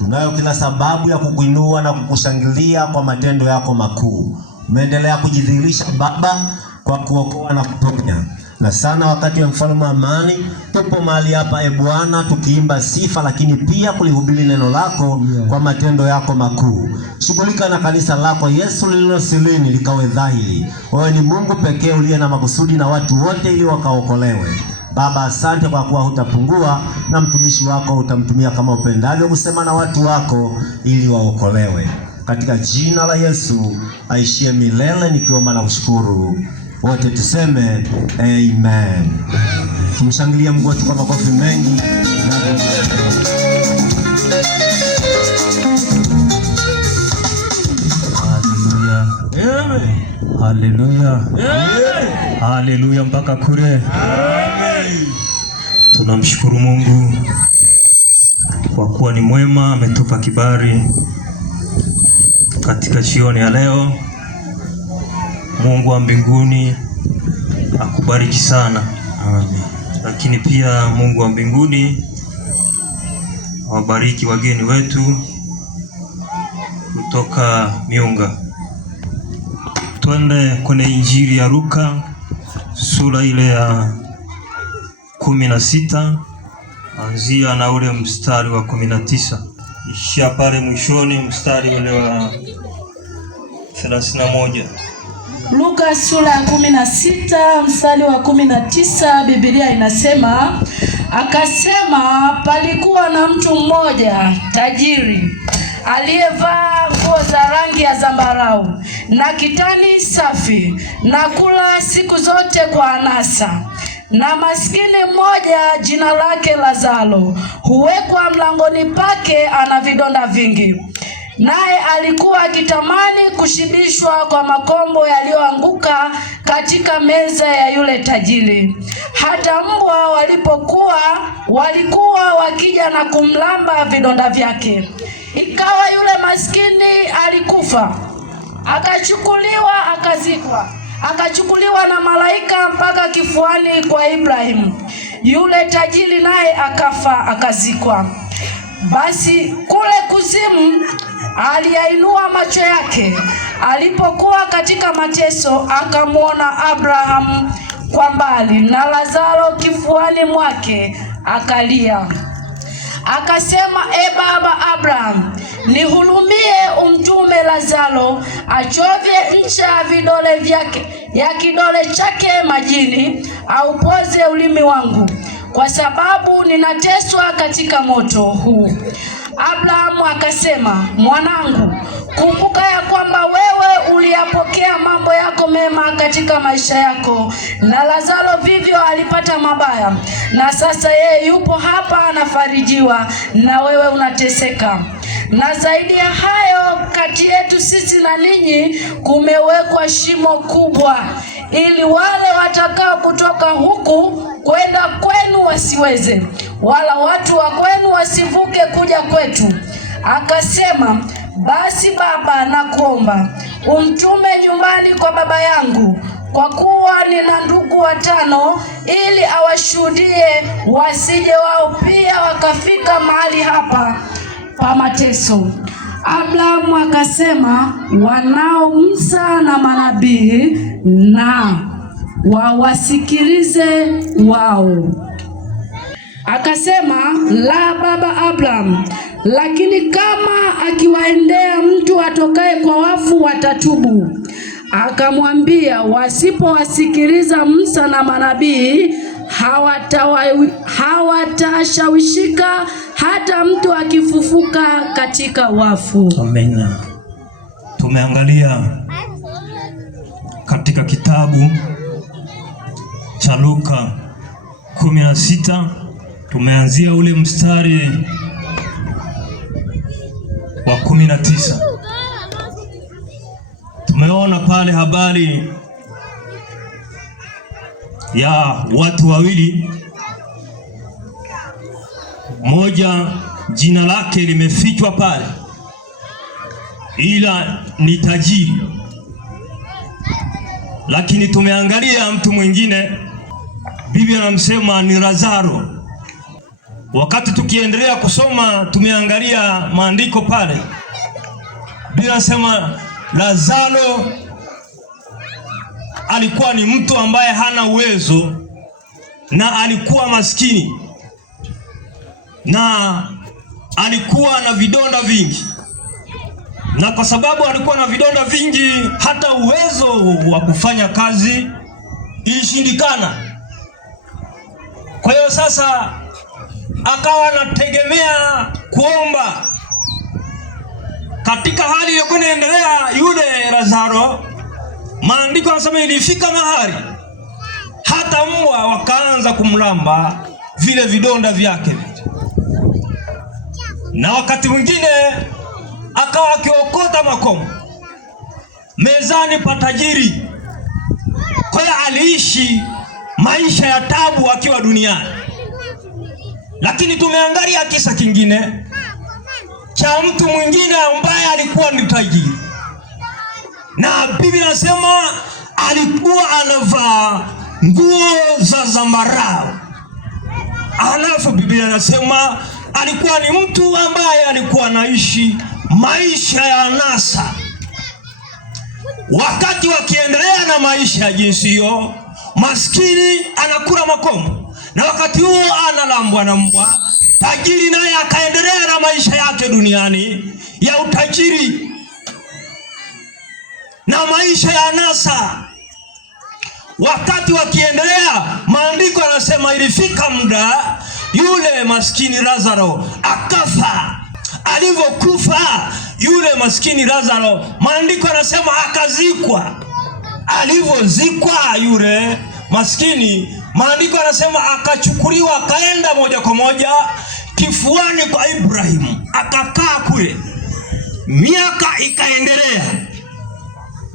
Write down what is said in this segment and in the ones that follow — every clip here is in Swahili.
Tunayo kila sababu ya kukuinua na kukushangilia kwa matendo yako makuu. Umeendelea kujidhihirisha Baba kwa kuokoa na kuponya. Na sana wakati wa mfalme wa amani, tupo mahali hapa Bwana tukiimba sifa, lakini pia kulihubiri neno lako kwa matendo yako makuu. Shughulika na kanisa lako Yesu lililo silini likawe dhahiri. Wewe ni Mungu pekee uliye na makusudi na watu wote ili wakaokolewe. Baba, asante kwa kuwa hutapungua na mtumishi wako utamtumia kama upendavyo kusema na watu wako ili waokolewe. Katika jina la Yesu aishie milele nikiomba na kushukuru. Wote tuseme amen. Tumshangilie Mungu wetu kwa makofi mengi. Haleluya. Haleluya. Haleluya mpaka kule. Amen. Tunamshukuru Mungu kwa kuwa ni mwema, ametupa kibali katika jioni ya leo. Mungu wa mbinguni akubariki sana. Amen. Lakini pia Mungu wa mbinguni awabariki wageni wetu kutoka Miunga. Twende kwenye Injili ya Luka sura ile ya 16 anzia na ule mstari wa 19 ishia pale mwishoni mstari ule wa 31. Luka sura ya 16 mstari wa 19, Biblia inasema, akasema palikuwa na mtu mmoja tajiri aliyevaa nguo za rangi ya zambarau na kitani safi na kula siku zote kwa anasa. Na maskini mmoja jina lake Lazaro huwekwa mlangoni pake, ana vidonda vingi. Naye alikuwa akitamani kushibishwa kwa makombo yaliyoanguka katika meza ya yule tajiri. Hata mbwa walikuwa wakija na kumlamba vidonda vyake. Ikawa yule maskini alikufa, akachukuliwa na malaika mpaka kifuani kwa Ibrahimu. Yule tajiri naye akafa, akazikwa. Basi kule kuzimu aliyainua macho yake, alipokuwa katika mateso, akamwona Abrahamu kwa mbali na Lazaro kifuani mwake, akalia. Akasema, e baba Abraham, nihurumie, umtume Lazaro achovye ncha ya kidole chake majini, aupoze ulimi wangu, kwa sababu ninateswa katika moto huu. Abrahamu akasema, mwanangu, kumbuka ya kwamba wewe uliyapokea mambo yako mema katika maisha yako, na Lazaro vivyo alipata mabaya, na sasa yeye yupo hapa anafarijiwa, na wewe unateseka. Na zaidi ya hayo, kati yetu sisi na ninyi kumewekwa shimo kubwa, ili wale watakao kutoka huku kwenda kwenu wasiweze, wala watu wa kwenu wasivuke kuja kwetu. Akasema, basi baba, nakuomba umtume nyumbani kwa baba yangu, kwa kuwa nina ndugu 5, ili awashuhudie, wasije wao pia wakafika mahali hapa pa mateso. Abrahamu akasema, wanao Musa na manabii, na wawasikilize wao. Akasema, la baba Abraham, lakini kama akiwaendea mtu atokaye kwa wafu watatubu. Akamwambia, wasipowasikiliza Musa na manabii hawatashawishika hata mtu akifufuka katika wafu. Amen. Tumeangalia katika kitabu cha Luka 16, tumeanzia ule mstari wa 19. Tumeona pale habari ya watu wawili, mmoja jina lake limefichwa pale, ila ni tajiri. Lakini tumeangalia mtu mwingine, Biblia inamsema ni Lazaro. Wakati tukiendelea kusoma, tumeangalia maandiko pale. Biblia inasema Lazaro alikuwa ni mtu ambaye hana uwezo na alikuwa maskini na alikuwa na vidonda vingi, na kwa sababu alikuwa na vidonda vingi, hata uwezo wa kufanya kazi ilishindikana. Kwa hiyo sasa akawa anategemea kuomba. Katika hali iliyokuwa inaendelea, yule Lazaro, maandiko yanasema ilifika mahali hata mbwa wakaanza kumlamba vile vidonda vyake, na wakati mwingine akawa akiokota makombo mezani pa tajiri. Kwa hiyo aliishi maisha ya tabu akiwa duniani. Lakini tumeangalia kisa kingine cha mtu mwingine ambaye alikuwa ni tajiri, na Biblia inasema alikuwa anavaa nguo za zambarau. Alafu Biblia inasema alikuwa ni mtu ambaye alikuwa anaishi maisha ya anasa. Wakati wakiendelea na maisha ya jinsi hiyo, maskini anakula makombo, na wakati huo analambwa na mbwa. Tajiri naye akaendelea na maisha yake duniani ya utajiri na maisha ya anasa. Wakati wakiendelea, maandiko yanasema ilifika muda yule maskini Lazaro akafa. Alivyokufa yule maskini Lazaro, maandiko yanasema akazikwa. Alivyozikwa yule maskini, maandiko yanasema akachukuliwa, akaenda moja kwa moja kifuani kwa Ibrahimu, akakaa kule. Miaka ikaendelea.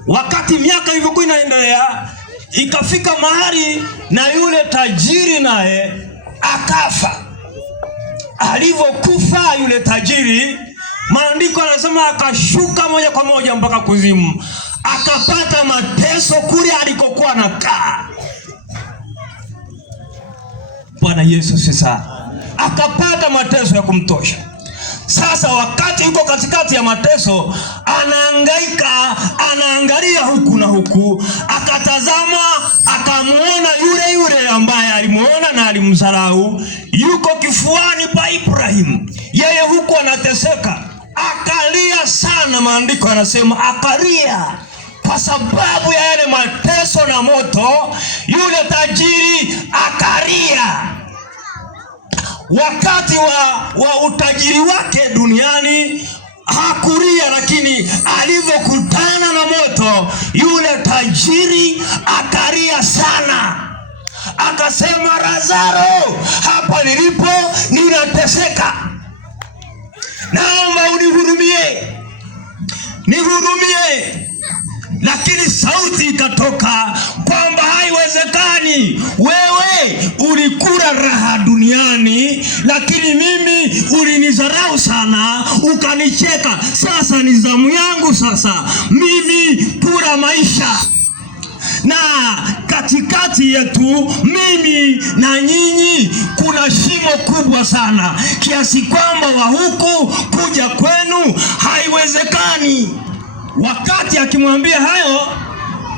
Wakati miaka ilivyokuwa inaendelea, ikafika mahali na yule tajiri naye akafa. Alivyokufa yule tajiri, maandiko yanasema akashuka moja kwa moja mpaka kuzimu, akapata mateso kule alikokuwa anakaa. Bwana Yesu sasa akapata mateso ya kumtosha. Sasa wakati yuko katikati ya mateso, anahangaika, anaangalia huku na huku, akatazama, akamuona yule ambaye alimuona na alimdharau, yuko kifuani pa Ibrahimu. Yeye huku anateseka, akalia sana. Maandiko yanasema akalia kwa sababu ya yale mateso na moto. Yule tajiri akalia. Wakati wa utajiri wake duniani hakulia, lakini alivyokutana na moto, yule tajiri akalia sana. Akasema, Lazaro, hapa nilipo ninateseka, naomba unihurumie, nihurumie. Lakini sauti ikatoka kwamba haiwezekani, wewe ulikula raha duniani, lakini mimi ulinidharau sana, ukanicheka. Sasa ni zamu yangu sasa mimi kula maisha. Na katikati yetu mimi na nyinyi kuna shimo kubwa sana, kiasi kwamba wa huku kuja kwenu haiwezekani. Wakati akimwambia hayo,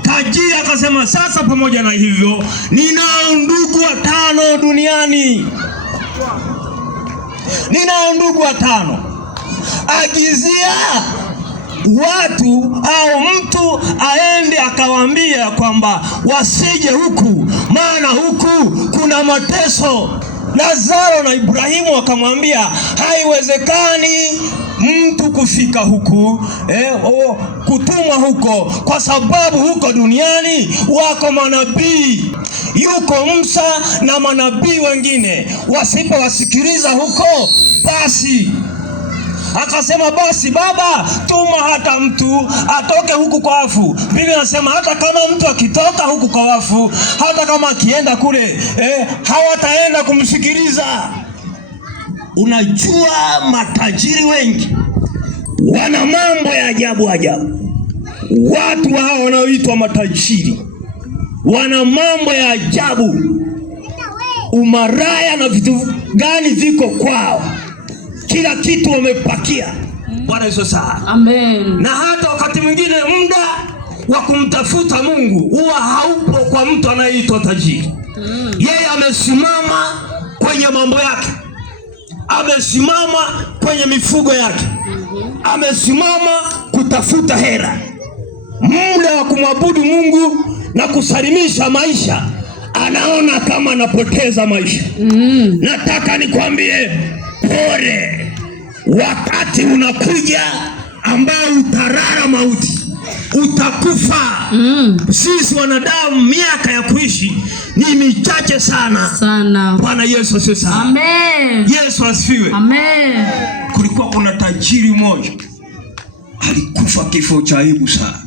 tajiri akasema, sasa pamoja na hivyo ninao ndugu 5 duniani. Ninao ndugu 5. Agizia watu au mtu aende akawaambia kwamba wasije huku, maana huku kuna mateso. Lazaro na Ibrahimu wakamwambia, haiwezekani mtu kufika huku, kutumwa huko, kwa sababu huko duniani wako manabii. Yuko Musa na manabii wengine, wasipowasikiliza huko basi. Akasema, basi baba, tuma hata mtu atoke huku kwa wafu. Biblia inasema hata kama mtu akitoka huku kwa wafu, hata kama akienda kule, hawataenda kumsikiliza. Unajua matajiri wengi wana mambo ya ajabu ajabu. Watu hao wanaoitwa matajiri wana mambo ya ajabu. umaraya na vitu gani viko kwao. Kila kitu wamepakia. Bwana Yesu sana. Amen. Na hata wakati mwingine muda wa kumtafuta Mungu huwa haupo kwa mtu anayeitwa tajiri. Yeye amesimama kwenye mambo yake, amesimama kwenye mifugo yake, amesimama kutafuta hela. Muda wa kumwabudu Mungu na kusalimisha maisha, anaona kama anapoteza maisha. Nataka nikwambie pole, wakati unakuja ambao utarara mauti, utakufa. Sisi wanadamu miaka ya kuishi ni michache sana. Bwana Yesu asifiwe. Amen. Yesu asifiwe. Amen. Kulikuwa kuna tajiri mmoja alikufa kifo cha aibu sana.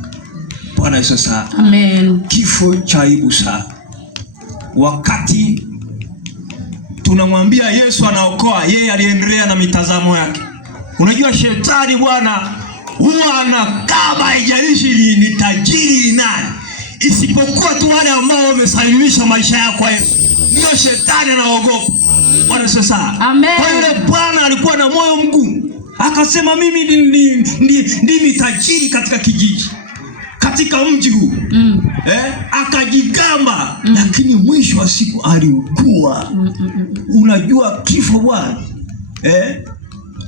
Bwana Yesu sana. Amen. Kifo cha aibu sana. Wakati tunamwambia Yesu anaokoa, yeye aliendelea na mitazamo yake. Unajua shetani bwana huwa anakaa, haijalishi ni tajiri nani, isipokuwa tu wale ambao wamesalimisha maisha yao kwa Yesu. Ndio shetani anaogopa. Bwana sasa. Amen. Kwa yule bwana alikuwa na moyo mgumu. Akasema mimi ndimi tajiri katika kijiji, katika mji huu. Akajigamba, lakini mwisho wa siku aliugua. Unajua kifo bwana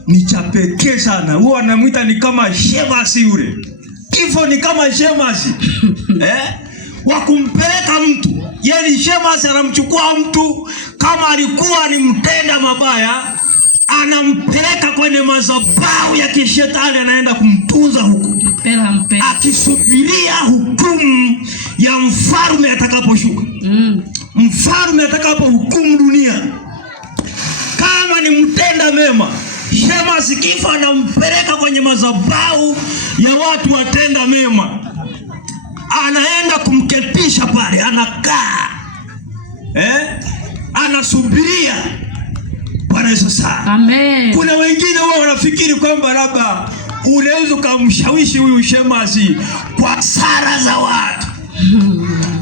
ni cha pekee sana. Huwa anamuita ni kama shemasi yule. Kifo ni kama shemasi. Wa kumpeleka mtu. Yaani shemasi anamchukua mtu kama alikuwa ni mtenda mabaya, anampeleka kwenye madhabahu ya kishetani, anaenda kumtunza huko. Akisubiria hukumu ya mfalme atakaposhuka. Mfalme atakapohukumu dunia. Kama ni mtenda mema, shemasi kifa anampeleka kwenye madhabahu ya watu watenda mema. Anaenda kumketisha pale, anakaa. Anasubiria. Bwana Yesu sana. Amen. Kuna wengine wao wanafikiri kwamba labda unaweza kumshawishi huyu shemasi kwa sala za watu.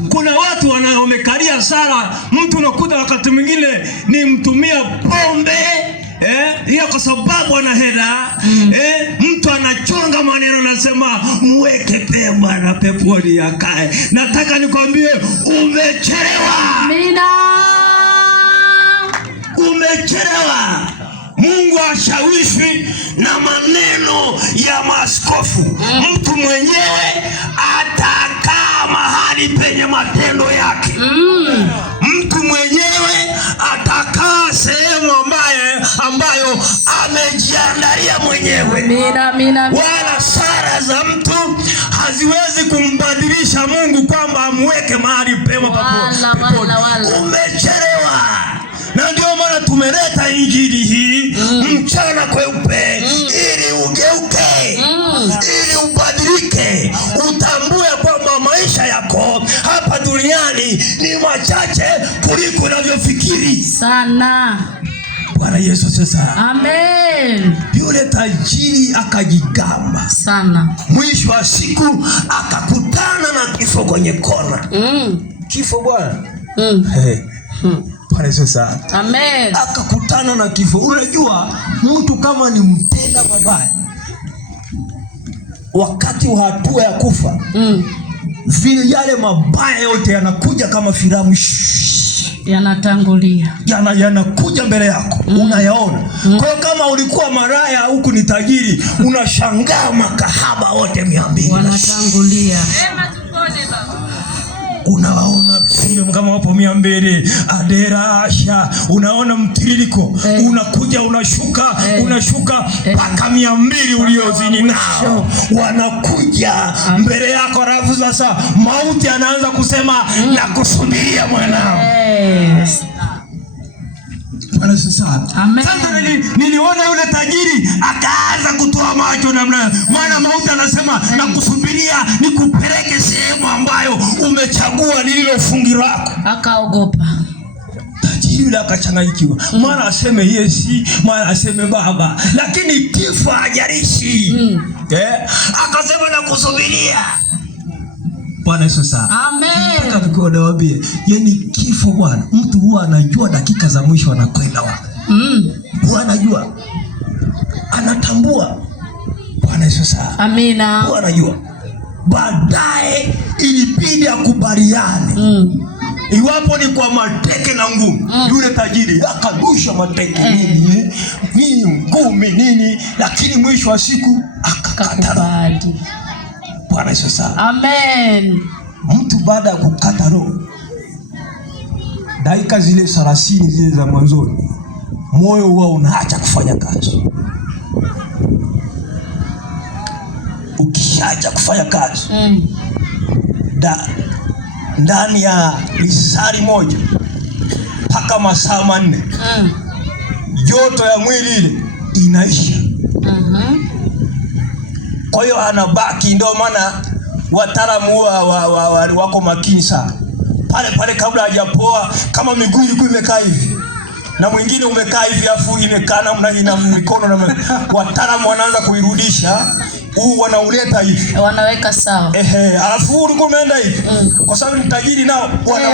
Kuna watu wamekalia sala, mtu unakuta wakati mwingine ni mtumia pombe, hiyo kwa sababu ana hela. Mtu anachonga maneno, anasema mweke pema na peponi akae. Nataka nikwambie umechelewa. Amina. Umechelewa. Mungu ashawishwi na maneno ya maaskofu. Mtu mwenyewe atakaa mahali penye matendo yake. Mtu mwenyewe atakaa sehemu ambayo amejiandalia mwenyewe. Amina. Wala sala za mtu haziwezi kumbadilisha Mungu kwamba amweke mahali pema peponi. Umechelewa. Na ndio maana tumeleta injili hii mchana kweupe, ili ugeuke, ili ubadilike, utambue kwamba maisha yako hapa duniani ni machache kuliko unavyofikiri sana. Bwana Yesu sasa. Amen. Yule tajiri akajigamba sana. Mwisho wa siku akakutana na kifo kwenye kona. Kifo bwana. Bwana Yesu sana. Amen. Akakutana na kifo. Unajua mtu kama ni mtenda mabaya, wakati wa hatua ya kufa, vile yale mabaya yote yanakuja kama filamu, yanatangulia, yanakuja mbele yako. Unayaona. Kwa hiyo kama ulikuwa maraya huku ni tajiri, unashangaa makahaba wote 200 wanatangulia. Unaona filamu kama wapo 200, Adera, Asha, unaona mtiririko, unakuja unashuka, unashuka mpaka 200 uliozini nao wanakuja mbele yako. Rafu sasa mauti anaanza kusema na kusubiria mwanao. Bwana sasa. Amen. Sasa niliona yule tajiri akaanza kutoa macho namna, maana mauti anasema na kusubiria nikupeleke sehemu ambayo umechagua lililo fungi lako. Akaogopa. Tajiri yule akachanganyikiwa. Mara aseme Yesu, mara aseme Baba, lakini kifo hajalishi. Akasema na kusubiria. Bwana Yesu sana. Amen. Nataka nikuambie, yani kifo bwana, mtu huwa anajua dakika za mwisho anakwenda wapi. Huwa anajua. Anatambua. Bwana Yesu sana. Amina. Huwa anajua. Baadaye ilibidi akubaliane. Iwapo ni kwa mateke na ngumu, yule tajiri akarusha mateke nini ngumi nini, lakini mwisho wa siku akakata. Bwana Yesu sana. Amen. Mtu baada ya kukata roho, dakika zile 30 zile za mwanzoni, moyo huwa unaacha kufanya kazi. Ukishaacha kufanya kazi, ndani ya lisali moja mpaka masaa 4 joto ya mwili ile inaisha. Kwa hiyo anabaki, ndio maana wataalamu wako makini sana. Pale kabla hajapoa, kama miguu ilikuwa imekaa hivi na mwingine umekaa hivi afu imekaa na mikono na wataalamu wanaanza kuirudisha. Huu wanauleta hivi, wanaweka sawa. Alafu ulikuwa umeenda hivi. Kwa sababu ni tajiri nao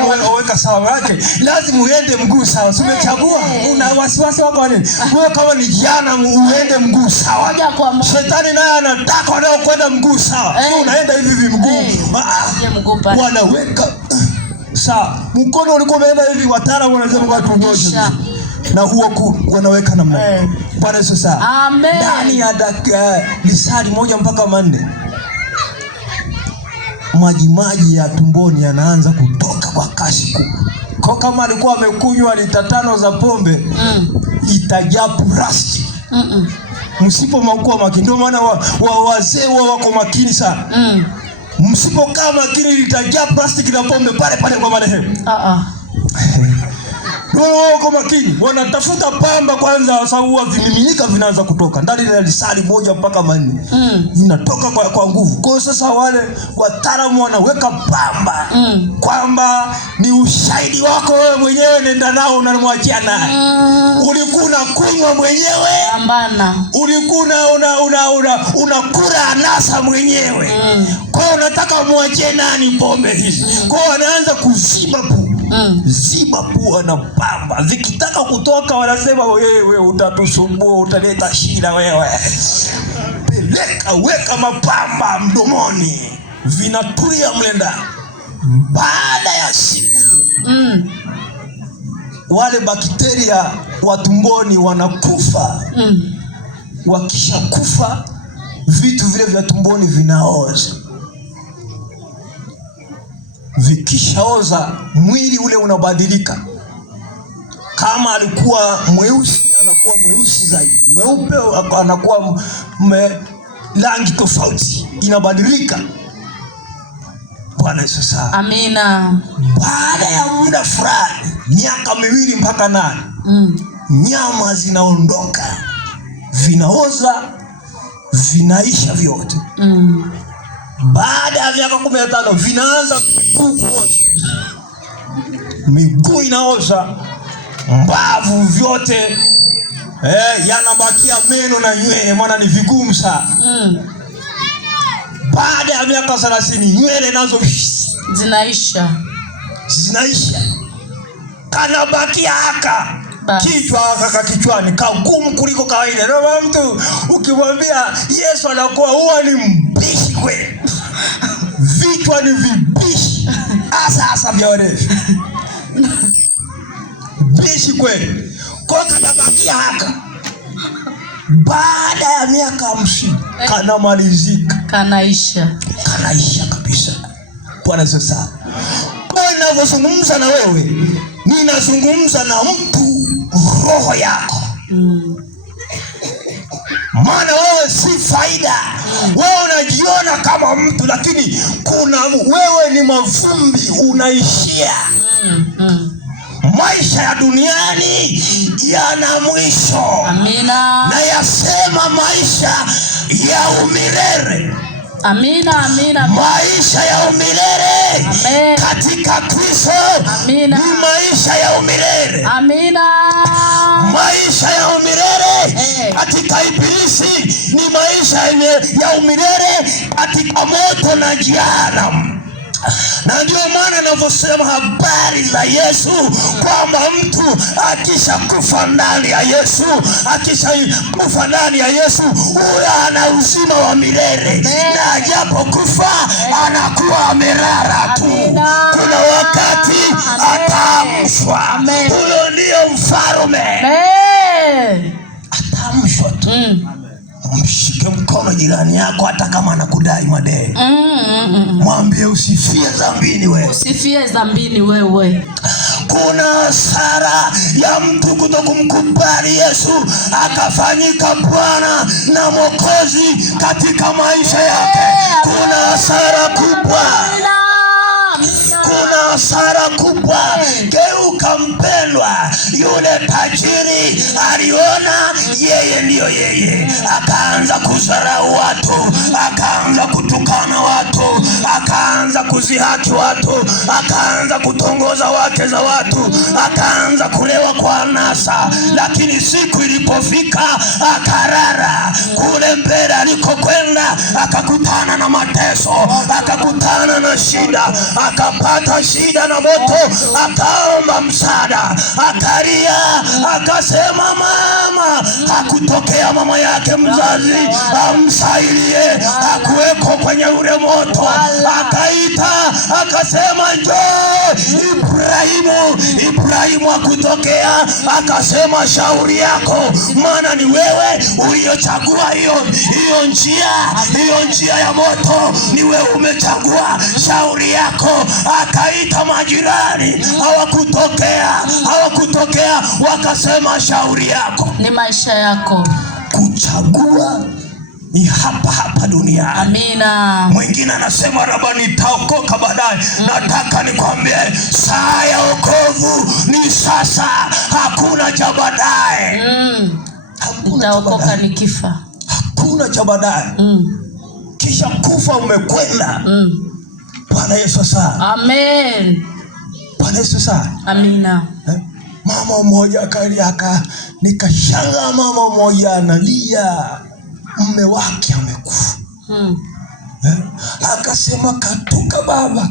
wanaweka sawa yake. Lazima uende mguu sawa. Umechagua, una wasiwasi wako nini? Wewe kama ni jana uende mguu sawa. Shetani naye anataka wanao kwenda mguu sawa. Unaenda hivi mguu. Wanaweka sawa. Mkono ulikuwa umeenda hivi, wataalamu wanasema watu ngoja. Na huo wanaweka namna hiyo. Bwana Yesu sana. Amen. Ndani ya dakika lisali moja mpaka 4 maji ya tumboni yanaanza kutoka kwa kasi kubwa. Kwa kama alikuwa amekunywa lita 5 za pombe, itajaa plasti. Msipokuwa makini, ndio maana wazee wako makini sana. Msipokaa makini litajaa plastiki na pombe pale kwa marehemu. Wako makini, wanatafuta pamba kwanza, sababu vimiminika vinaanza kutoka ndani ya lisali moja mpaka 4. Vinatoka kwa nguvu. Kwa hiyo sasa wale wataalamu wanaweka pamba kwamba ni ushahidi wako wewe mwenyewe, nenda nao unamwachia naye. Ulikuwa unakunywa mwenyewe. Ulikuwa unakula anasa mwenyewe. Kwa hiyo unataka muachie nani pombe hizi? Kwa hiyo wanaanza kuziba ziba pua na pamba. Zikitaka kutoka wanasema wewe utatusumbua, utaleta shida wewe. Weka mapamba mdomoni. Vinatulia mle ndani. Baada ya siku wale bakteria wa tumboni wanakufa. Wakisha kufa, vitu vile vya tumboni vinaoza. Vikishaoza, mwili ule unabadilika. Kama alikuwa mweusi, anakuwa mweusi zaidi. Mweupe anakuwa rangi tofauti, inabadilika. Bwana Yesu sana. Amina. Baada ya muda fulani, miaka 2 mpaka 8, nyama zinaondoka, vinaoza, vinaisha vyote. Baada ya miaka 15 vinaanza kuoza. Miguu inaoza, mbavu vyote yanabakia meno na nywele, maana ni vigumu sana. Baada ya miaka 30 nywele nazo zinaisha. Kanabakia kichwa kichwani kagumu kuliko kawaida. Ndio mtu ukimwambia Yesu anakuwa huwa ni mbishi kweli. Vichwa ni vibishi. Asa vya warefu. Bishi kweli. Kwa kanabakia baada ya miaka 50 kanamalizika. Kanaisha kabisa. Bwana sasa. Kwa ninavyozungumza na wewe, ninazungumza na mtu roho yako. Maana wewe si faida. Wewe unajiona kama mtu, lakini wewe ni mavumbi, unaishia. Maisha ya duniani yana mwisho. Amina. Na yasema maisha ya umilele. Amina. Maisha ya umilele. Amen. Katika Kristo. Amina. Ni maisha ya umilele. Amina. Maisha ya umilele katika Ibilisi ni maisha ya umilele katika moto na jehanamu. Na ndio maana ninavyosema habari za Yesu kwamba mtu akishakufa ndani ya Yesu, akishakufa ndani ya Yesu, huyo ana uzima wa milele, na ajapokufa anakuwa amelala tu. Kuna wakati ataamshwa. Huyo ndio mfalme. Ataamshwa tu. Mshike mkono jirani yako hata kama anakudai madeni. Mwambie usifie dhambini wewe. Usifie dhambini wewe. Kuna hasara ya mtu kutokumkubali Yesu akafanyika Bwana na Mwokozi katika maisha yake. Kuna hasara kubwa. Kuna hasara kubwa. Geuka mpendwa, yule tajiri aliona yeye ndiyo yeye, akaanza kudharau watu, akaanza kutukana watu, akaanza kuzihaki watu, akaanza kutongoza wake za watu, akaanza kulewa kwa anasa. Lakini siku ilipofika akarara. Kule mbele alikokwenda akakutana na mateso, akakutana na shida, akapata shida na moto, akaomba msaada, akalia, akasema mama. Hakutokea mama yake mzazi amsailie, akuweko kwenye ule moto. Akaita, akasema njoo Ibrahimu. Ibrahimu hakutokea, akasema shauri yako, maana ni wewe uliochagua hiyo njia ya moto, ni wewe umechagua, shauri yako. Akaita majirani, hawakutokea, wakasema shauri yako. Ni maisha yako. Kuchagua ni hapa duniani. Amina. Mwingine anasema labda nitaokoka baadaye. Nataka nikwambie saa ya wokovu ni sasa. Hakuna cha baadaye. Nitaokoka nikifa. Hakuna cha baadaye. Kisha kufa umekwenda. Bwana Yesu sana. Amen. Bwana Yesu sana. Amina. Mama mmoja akalia, nikashangaa mama mmoja analia, mume wake amekufa. Akasema katuka baba,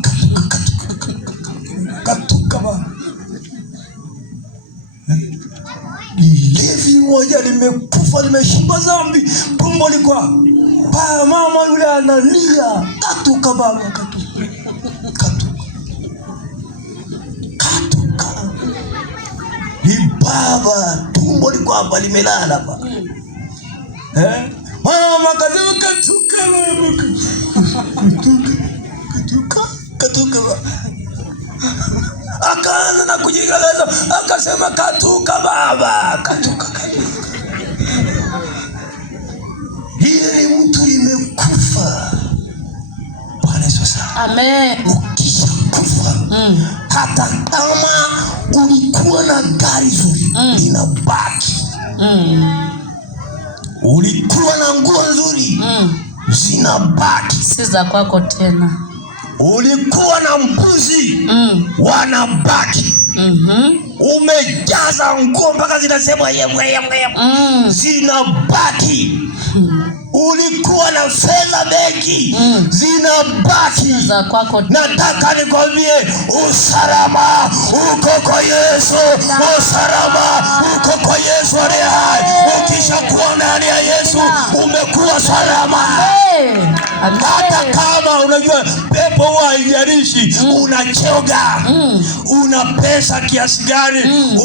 katuka baba. Levi moja limekufa, limeshiba dhambi, tumbo liko pa mama yule analia, katuka baba, katuka. Ni baba, tumbo liko hapa limelala hapa. Mama katuka baba, katuka baba. Akaanza na kujigaleza, akasema katuka baba, katuka. Hili mtu limekufa. Bwana Yesu sana. Amen. Ukisha kufa, hata kama ulikuwa na gari zuri, linabaki. Ulikuwa na nguo nzuri, zinabaki, si za kwako tena. Ulikuwa na mbuzi, wanabaki. Umejaza nguo mpaka zinasema zinabaki. Ulikuwa na fedha benki, zinabaki, za kwako. Nataka nikwambie usalama uko kwa Yesu. Usalama uko kwa Yesu aliye hai. Ukishakuwa ndani ya Yesu umekuwa salama. Hata kama unajua pepo huwa haijalishi una cheo gani, una pesa kiasi gani,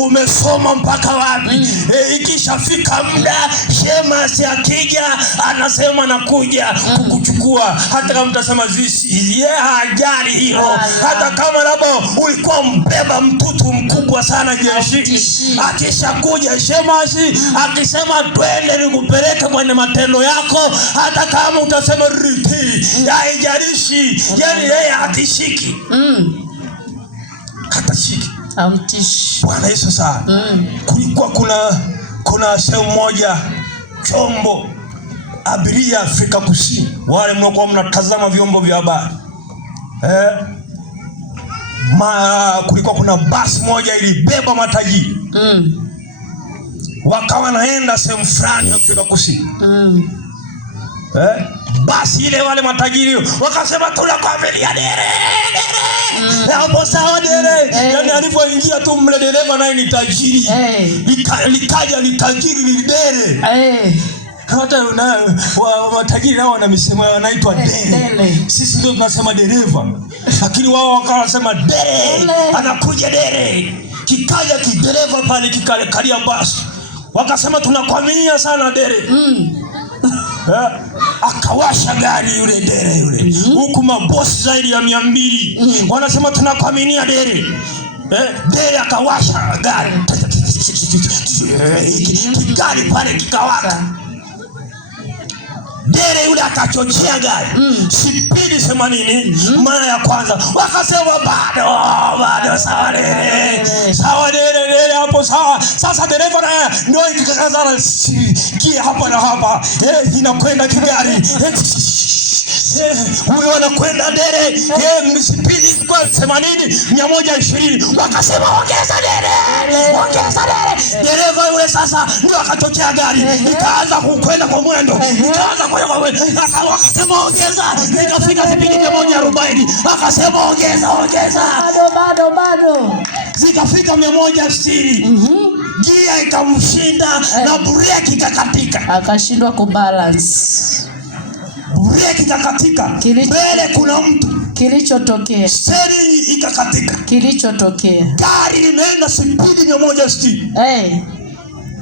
umesoma mpaka wapi. Ikishafika muda shemasi akija anasema nakuja kukuchukua, hata kama mtasema hajali hilo. Hata kama labda ulikuwa mbeba mtutu mkubwa sana jeshi, akishakuja shemasi akisema twende nikupeleke kwenye matendo yako, hata kama utasema haijalishi, yani yeye hatishiki. Hatashiki. Amtishi. Bwana Yesu sana. Kulikuwa kuna sehemu moja, chombo abiria Afrika Kusini, wale mnakuwa mnatazama vyombo vya habari. Kulikuwa kuna basi moja ilibeba matajiri. Wakawa naenda sehemu fulani Afrika Kusini. Basi ile wale matajiri wakasema tunakwamilia dere. Hapo sawa dere. Yaani alipoingia tu mle dereva naye ni tajiri. Likaja ni tajiri ni dere. Hata matajiri nao wana misemo wanaitwa dere. Sisi ndio tunasema dereva. Lakini wao wakasema dere. Anakuja dere. Kikaja kidereva pale kikalia basi. Wakasema tunakwamilia sana dere. Akawasha gari yule dere yule. Huku mabosi zaidi ya 200 wanasema tunakwamilia dere. Dere akawasha gari. Gari pale kikawaka. Dere yule akachochea gari. Spidi 80 mara ya kwanza. Wakasema bado sawa dere. Sawa dere hapo sawa. Sasa dereva ndio ikikazana kia hapa na hapa. Inakwenda kigari. Huyo anakwenda dere. Spidi kwa 80 120. Wakasema ongeza dere. Ongeza dere. Dereva yule sasa ndio akachochea gari. Ikaanza kukwenda kwa mwendo. Akasema ongeza. Nikafika spidi 140. Akasema ongeza. Bado. Zikafika 160. Gia ikamshinda na breki ikakatika. Akashindwa kubalance. Breki ikakatika. Mbele kuna mtu. Kilichotokea. Steering ikakatika. Kilichotokea. Gari limeenda spidi 160.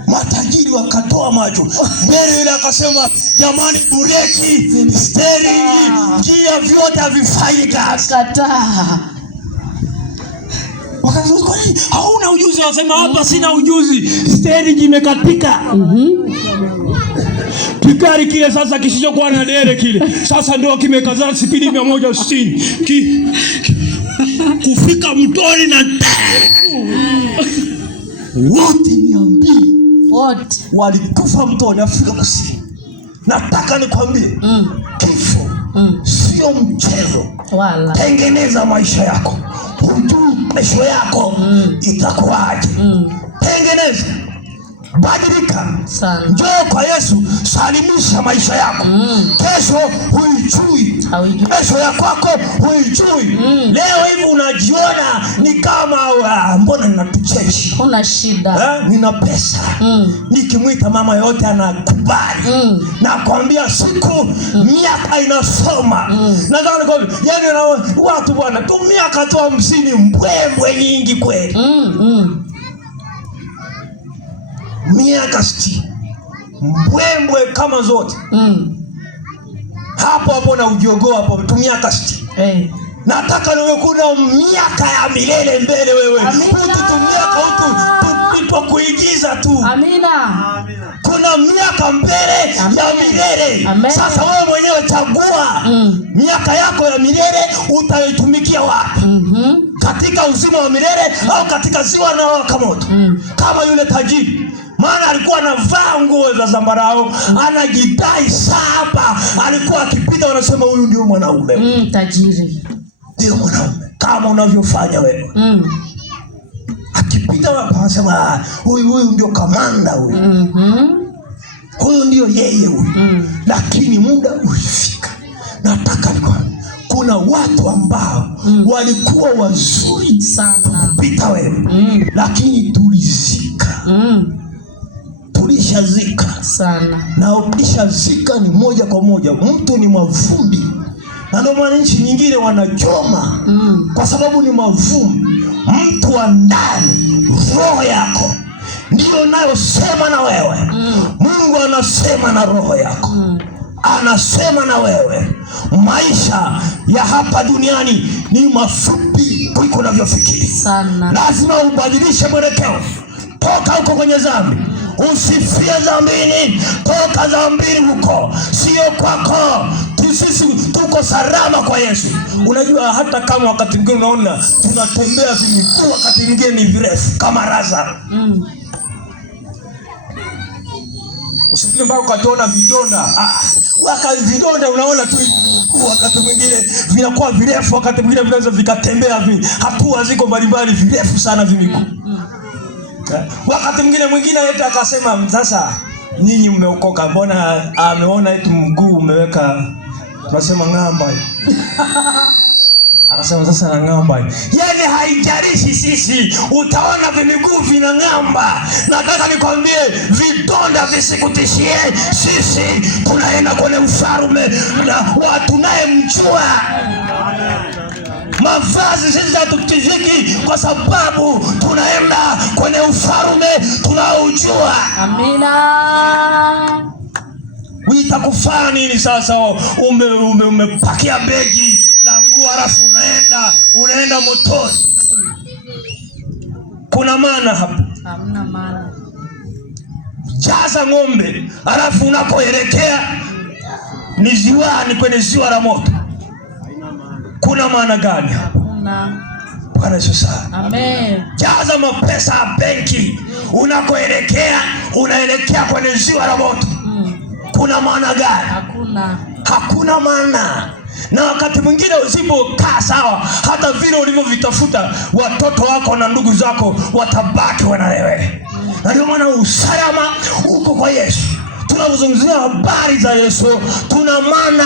Matajiri wakatoa macho. Mbele yule akasema jamani breki, steering, gia vyote havifai kazi. Kataa. Wakasema kwani hauna ujuzi? Wasema hapa sina ujuzi. Steering imekatika. Kigari kile sasa kisichokuwa na dere kile. Sasa ndio kimekazana spidi 160. Kufika mtoni na wote 200 walikufa mtoni Afrika Kusini. Nataka nikwambie kifo sio mchezo. Wala. Tengeneza maisha yako. Hujui maisha yako itakuwaje. Tengeneza. Badilika. Njoo kwa Yesu, salimisha maisha yako. Kesho huijui. Kesho ya kwako huijui. Leo hivi unajiona ni kama mbona ninatucheshi. Una shida. Nina pesa. Nikimwita mama yote anakubali. Nakwambia siku miaka inasoma. Nadhani kwa yani watu bwana tu miaka tu 50 mbwembwe nyingi kweli. Miaka 60 mbwembwe kama zote. Hapo na ujiogoa hapo tu miaka 60. Nataka niwe kuna miaka ya milele mbele wewe. Utu kuigiza tu. Amina. Kuna miaka mbele ya milele. Sasa wewe mwenyewe chagua miaka yako ya milele utaitumikia wapi? Katika uzima wa milele au katika ziwa na waka moto? Kama yule tajiri. Maana alikuwa anavaa nguo za zambarau, anajidai saba, alikuwa akipita wanasema huyu ndio mwanaume. Tajiri. Ndio mwanaume kama unavyofanya wewe. Akipita wanasema huyu ndio kamanda huyu. Huyu ndio yeye huyu. Lakini muda ulifika. Nataka nikwambie kuna watu ambao walikuwa wazuri sana kupita wewe. Lakini tulizika. Tulishazika sana. Na ukishazika ni moja kwa moja. Mtu ni mavumbi. Na ndio maana nchi nyingine wanachoma kwa sababu ni mavumbi. Mtu wa ndani, roho yako ndio nayosema na wewe. Mungu anasema na roho yako. Anasema na wewe. Maisha ya hapa duniani ni mafupi kuliko unavyofikiri sana. Lazima ubadilishe mwelekeo. Toka huko kwenye dhambi. Usifie dhambini. Toka dhambini huko. Sio kwako. Sisi tuko salama kwa Yesu. Unajua hata kama wakati mwingine unaona tunatembea vimiguu, wakati mwingine ni virefu kama Lazaro. Usikie mbao ukaona vidonda. Wakati vidonda unaona tu wakati mwingine vinakuwa virefu, wakati mwingine vinaweza vikatembea hatua ziko mbalimbali virefu sana vimiguu. Wakati mwingine yeye akasema sasa nyinyi mmeokoka, mbona ameona eti mguu umeweka tunasema ng'amba. Akasema sasa na ng'amba. Yaani haijalishi sisi utaona vimiguu vina ng'amba. Nataka nikwambie vidonda visikutishie. Sisi tunaenda kwenye ufalme na watu naye mjua. Mavazi sisi hatutishiki kwa sababu tunaenda kwenye ufalme tunaojua. Amina. Itakufaa nini sasa umepakia begi la nguo alafu unaenda motoni? Kuna maana hapo? Hamna maana. Jaza ng'ombe alafu unapoelekea ni ziwani, kwenye ziwa la moto. Kuna maana gani hapo? Kuna. Bwana Yesu sana. Amen. Jaza mapesa ya benki unakoelekea unaelekea kwenye ziwa la moto. Kuna maana gani? Hakuna. Hakuna maana. Na wakati mwingine usipokaa sawa, hata vile ulivyovitafuta watoto wako na ndugu zako watabaki wanalewe. Na ndio maana usalama uko kwa Yesu. Tunapozungumzia habari za Yesu, tuna maana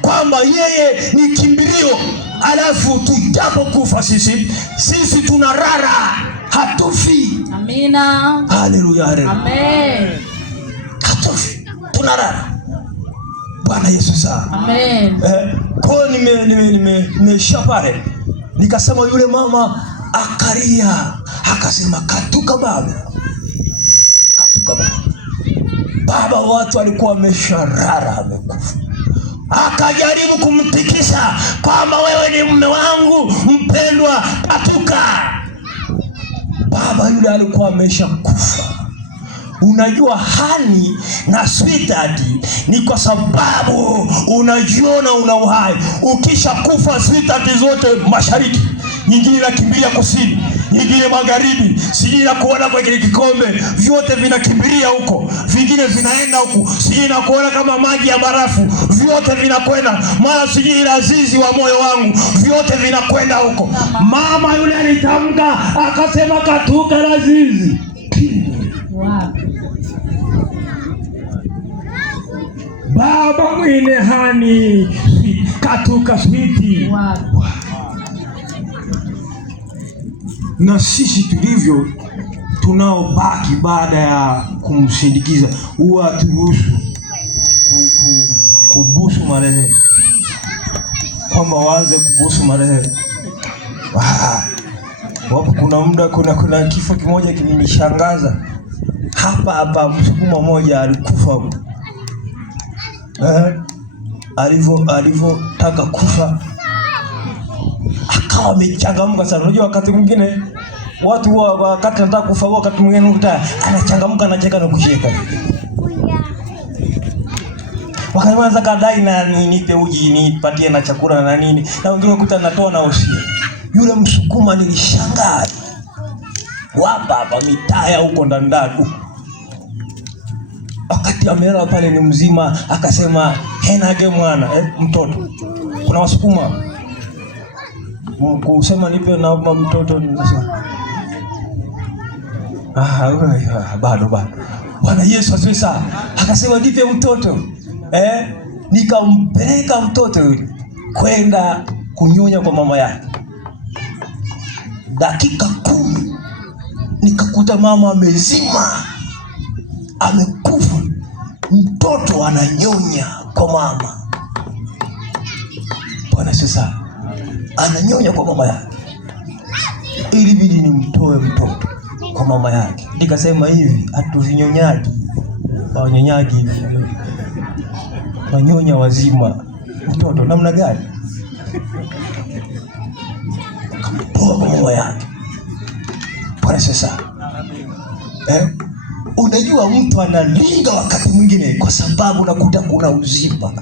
kwamba yeye ni kimbilio. Alafu tujapokufa sisi tunarara, hatufi. Amina. Haleluya, haleluya. Amen. Hatufi. Tunarara. Bwana Yesu sana. Amen. Kwa nimesha pale. Nikasema yule mama akalia, akasema katuka baba. Katuka baba. Baba watu walikuwa wamesharara, amekufa. Akajaribu kumtikisa kama wewe ni mume wangu mpendwa, katuka. Baba yule alikuwa ameshakufa. Unajua hani na sweetheart ni kwa sababu unajiona una uhai. Ukisha kufa sweetheart zote mashariki, nyingine inakimbilia kusini, nyingine magharibi, sijui na kuona kwa kile kikombe, vyote vinakimbilia huko, vingine vinaenda huko, sijui na kuona kama maji ya barafu, vyote vinakwenda, mara sijui lazizi wa moyo wangu, vyote vinakwenda huko. Mama yule alitamka akasema katuka lazizi. Wow. Baba mwine hani katuka switi. Wow. Na sisi tulivyo tunaobaki baada ya kumsindikiza huwa turuhusu kubusu marehemu, kwamba waanze kubusu marehemu. Wapo kuna muda kuna kifo kimoja kilinishangaza hapa. Msukuma mmoja alikufa alivyotaka kufa akawa amechangamka sana. Unajua wakati mwingine watu huwa wakati anataka kufa, wakati mwingine ukuta anachangamka, anacheka na kucheka. Wakaanza kadai na nipe uji nipatie na chakula na nini, na wengine ukuta anatoa na usia. Yule Msukuma nilishangaa. Hapa mitaa huko ndani. Wakati amelala pale ni mzima, akasema henage mwana mtoto. Kuna Wasukuma kusema nipe na mtoto, nasema bado. Bwana Yesu asifiwe sana. Akasema nipe mtoto. Nikampeleka mtoto yule kwenda kunyonya kwa mama yake. Dakika 10 nikakuta mama amezima, amekufa, mtoto ananyonya kwa mama. Bwana sasa ananyonya kwa mama yake. Ilibidi nimtoe mtoto kwa mama yake. Nikasema hivi, hatuvinyonyaji wanyonyaji hivi, wanyonya wazima mtoto namna gani? Kamtoa kwa mama yake. Bwana sasa unajua mtu analinga wakati mwingine kwa sababu nakuta kuna uzima.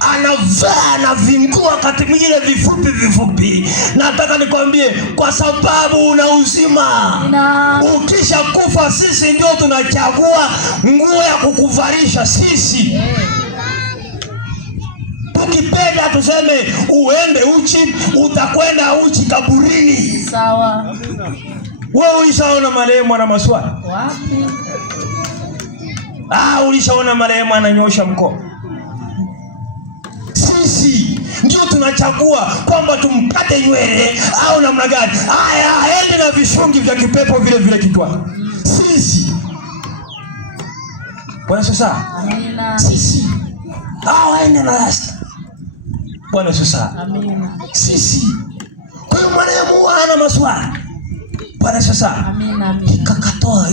Anavaa na vingua wakati mwingine vifupi. Nataka nikwambie kwa sababu una uzima. Ukisha kufa sisi ndio tunachagua nguo ya kukuvalisha sisi. Tukipenda tuseme uende uchi, utakwenda uchi kaburini. Sawa. Wewe ulishaona marehemu na maswali? Wapi? Ulishaona marehemu ananyosha mkono? Sisi ndio tunachagua kwamba tumkate nywele au namna gani. Aende na vishungi vya kipepo vile vile kichwani. Sisi. Bwana sasa. Amina. Sisi. Aende na rasta. Bwana sasa. Amina. Sisi. Kwa hiyo marehemu hana maswali. Bwana sasa. Amina. Nikakatoa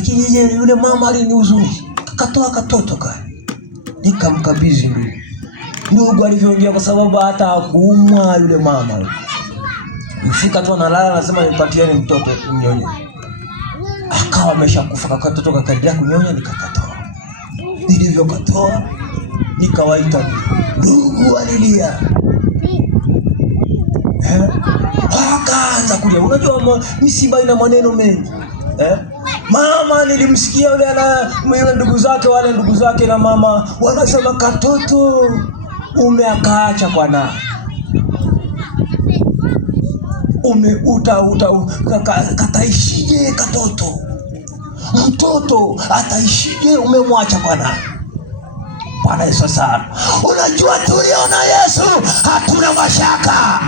yule mama alinihuzunisha. Kakatoa katoto kale. Nikamkabidhi ndugu alivyoingia, kwa sababu hata hakuumwa yule mama. Mfika tu analala, anasema nipatieni mtoto mnyonye. Akawa ameshakufa, kakatoto kakaribia kunyonya, nikakatoa. Nilivyokatoa nikawaita ndugu, alilia. Akaanza kulia. Unajua misiba ina maneno mengi. Mama nilimsikia yule ndugu zake na mama wanasema, katoto umeakaacha bwana. Kataishije katoto? Mtoto ataishije umemwacha bwana? Bwana Yesu sana. Unajua tuliona Yesu hatuna mashaka.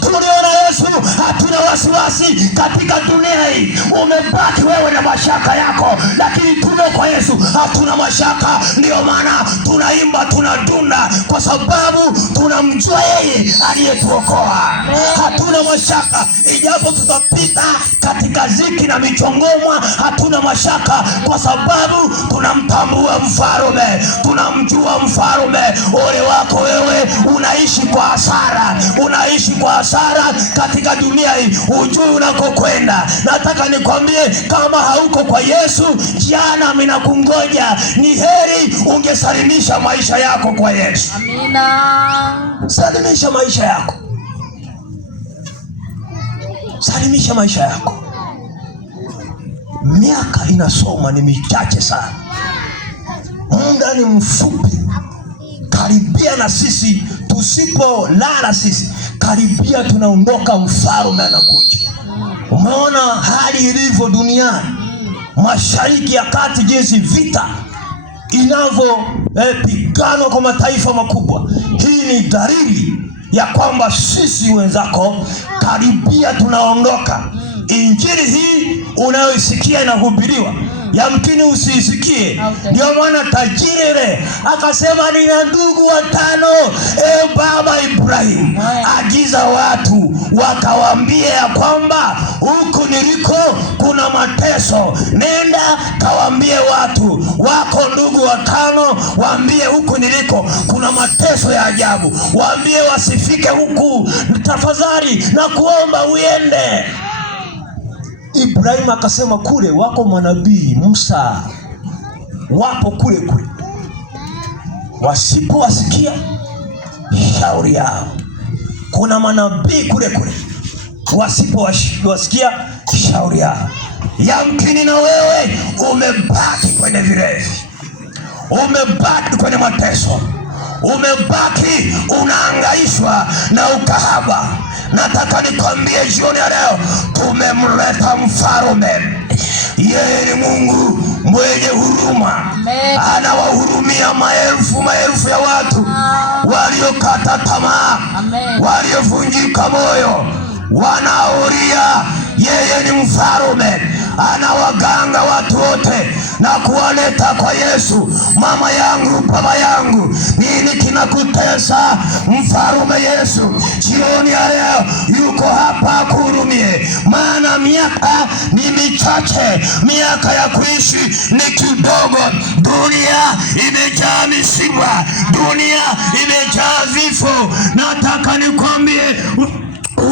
Tuliona Yesu hatuna wasiwasi katika dunia hii. Umebaki wewe na mashaka yako, lakini tume kwa Yesu hatuna mashaka. Ndio maana tunaimba, tunadunda, kwa sababu tunamjua yeye aliyetuokoa. Hatuna mashaka, ijapo tutapita katika ziki na michongoma, hatuna mashaka, kwa sababu tunamtambua mfalme, tunamjua mfalme. Ole wako wewe, unaishi kwa hasara, unaishi kwa hasara katika dunia hii, hujui unakokwenda. Nataka nikwambie, kama hauko kwa Yesu, jana minakungoja. Ni heri ungesalimisha maisha yako kwa Yesu. Amina. Salimisha maisha yako. Salimisha maisha yako. Miaka inasoma ni michache sana. Muda ni mfupi. Karibia na sisi, tusipolala sisi, karibia tunaondoka, mfalme anakuja. Umeona hali ilivyo duniani, Mashariki ya Kati, jinsi vita inavyopiganwa kwa mataifa makubwa. Hii ni dalili ya kwamba sisi wenzako karibia tunaondoka. Injili hii unayoisikia inahubiriwa, yamkini usiisikie. Ndio maana tajiri ile akasema, nina ndugu 5. Baba Ibrahim, agiza watu wakawaambie ya kwamba huku niliko kuna mateso. Nenda kawaambie watu wako ndugu 5, waambie huku niliko kuna mateso ya ajabu. Waambie wasifike huku, tafadhali na kuomba uende. Ibrahim akasema, kule wako manabii Musa, wapo kule. Wasipowasikia shauri yao. Kuna manabii kule. Wasipowasikia shauri yao. Yamkini na wewe umebaki kwenye virevi, umebaki kwenye mateso, umebaki unaangaishwa na ukahaba. Nataka nikwambie jioni ya leo, tumemleta mfalme. Yeye ni Mungu mwenye huruma. Anawahurumia maelfu ya watu waliokata tamaa, waliovunjika moyo, wanaolia. Yeye ni mfalme, anawaganga watu wote na kuwaleta kwa Yesu. Mama yangu, baba yangu, nini kinakutesa? Mfalme Yesu jioni ya leo yuko hapa kuhurumie, maana miaka ni michache, miaka ya kuishi ni kidogo. Dunia imejaa misiba, dunia imejaa vifo. Nataka nikwambie,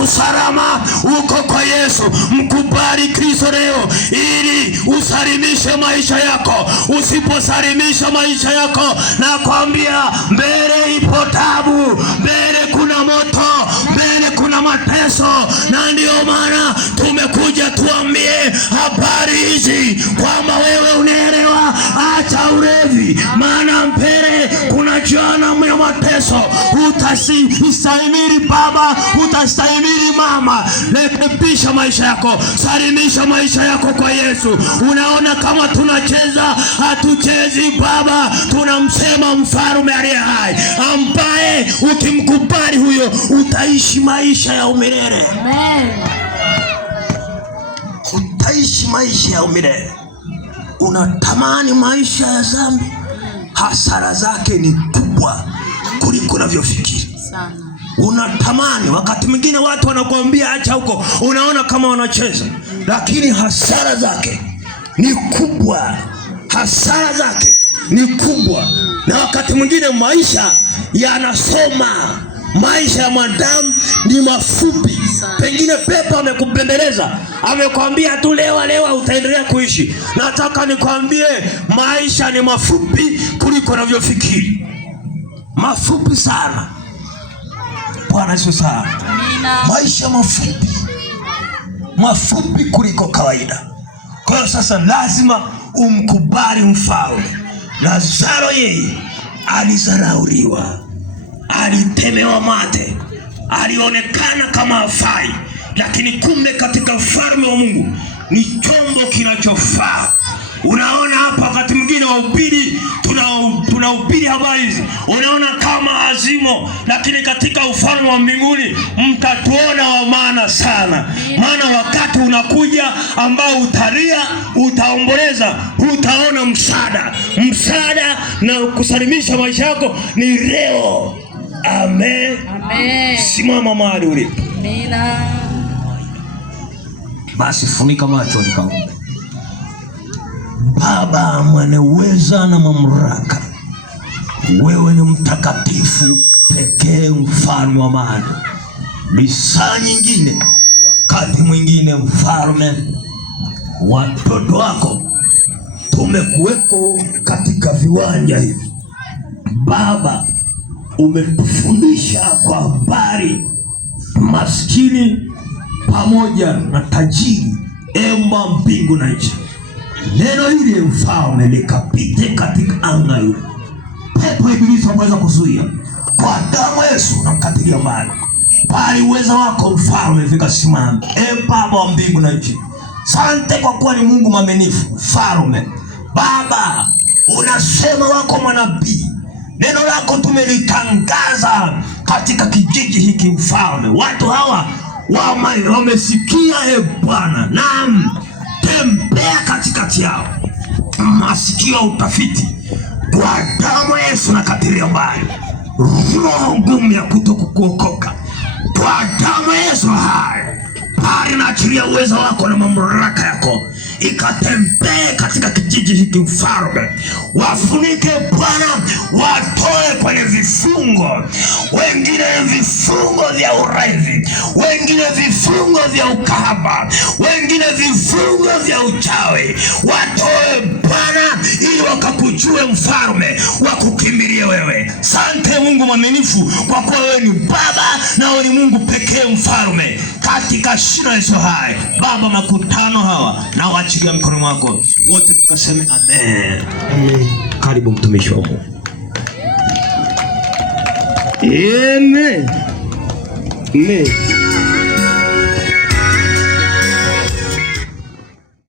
usalama uko kwa Yesu. Mkubali Kristo leo ili usalimishe maisha yako. Usiposalimisha maisha yako, nakwambia mbele ipo tabu, mbele kuna moto, mbele kuna mateso. Na ndio maana tumekuja tuambie habari hizi, kwamba wewe unaelewa, acha ulevi, maana mbele kuna jua jehanamu ya mateso. Utastahimili baba, utastahimili mama. Rekebisha maisha yako, salimisha maisha yako kwa Yesu. Unaona kama tunacheza, hatuchezi baba, tunamsema mfalme aliye hai, ambaye ukimkubali huyo utaishi maisha ya umilele. Amen. Utaishi maisha ya umilele. Unatamani maisha ya dhambi, hasara zake ni kubwa kuliko unavyofikiri. Unatamani, wakati mwingine watu wanakuambia acha huko, unaona kama wanacheza, lakini hasara zake ni kubwa. Hasara zake ni kubwa. Na wakati mwingine maisha yanasoma. Maisha ya mwanadamu ni mafupi. Pengine pepo amekubembeleza, amekwambia tu lewa utaendelea kuishi. Nataka nikwambie maisha ni mafupi kuliko unavyofikiri. Mafupi sana. Bwana Yesu sana. Maisha mafupi. Mafupi kuliko kawaida. Kwa hiyo sasa lazima umkubali mfalme. Lazaro yeye alizarauliwa, alitemewa mate, alionekana kama hafai, lakini kumbe katika ufalme wa Mungu ni chombo kinachofaa. Unaona hapa wakati mwingine wahubiri tunahubiri habari hizi, unaona kama hazimo, lakini katika ufalme wa mbinguni mtatuona wa maana sana. Maana wakati unakuja ambao utalia, utaomboleza, utaona msaada na kusalimisha maisha yako ni leo. Amen. Amen. Simama mahali ulipo. Amina. Basi funika macho nikaombe. Baba mwenye uweza na mamlaka, wewe ni mtakatifu pekee, mfalme wa amani. Ni saa nyingine, wakati mwingine mfalme, watoto wako tumekuweko katika viwanja hivi. Baba, umetufundisha kwa habari maskini pamoja na tajiri, emba mbingu na nchi. Neno hili mfalme likapite katika anga hili. Pepo ibilisi hawezi kuzuia. Kwa damu Yesu namkatilia mbali. Bali uweza wako mfalme vikasimama. Baba wa mbingu na nchi, asante kwa kuwa ni Mungu mwaminifu. Mfalme Baba, unasema wako manabii, neno lako tumelitangaza katika kijiji hiki mfalme. Watu hawa wamesikia Bwana, naam, tembea katikati yao. Masikio utafiti kwa damu Yesu na katilia mbali roho ngumu ya kutokuokoka kwa damu Yesu hai. Bali naachilia uwezo wako na mamlaka yako ikatembee katika kijiji hiki mfalme. Wafunike Bwana, watoe kwenye vifungo, wengine vifungo vya ulevi, wengine vifungo vya ukahaba, wengine vifungo vya uchawi. Watoe Bwana ili wakakujue mfalme, wakukimbilie wewe. Asante Mungu mwaminifu, kwa kuwa wewe ni Baba na wewe ni Mungu pekee mfalme, katika jina la Yesu hai. Baba, makutano hawa na waachilia mkono wako, wote tukaseme amen. Amen. Karibu mtumishi wa Mungu. Amen. Amen.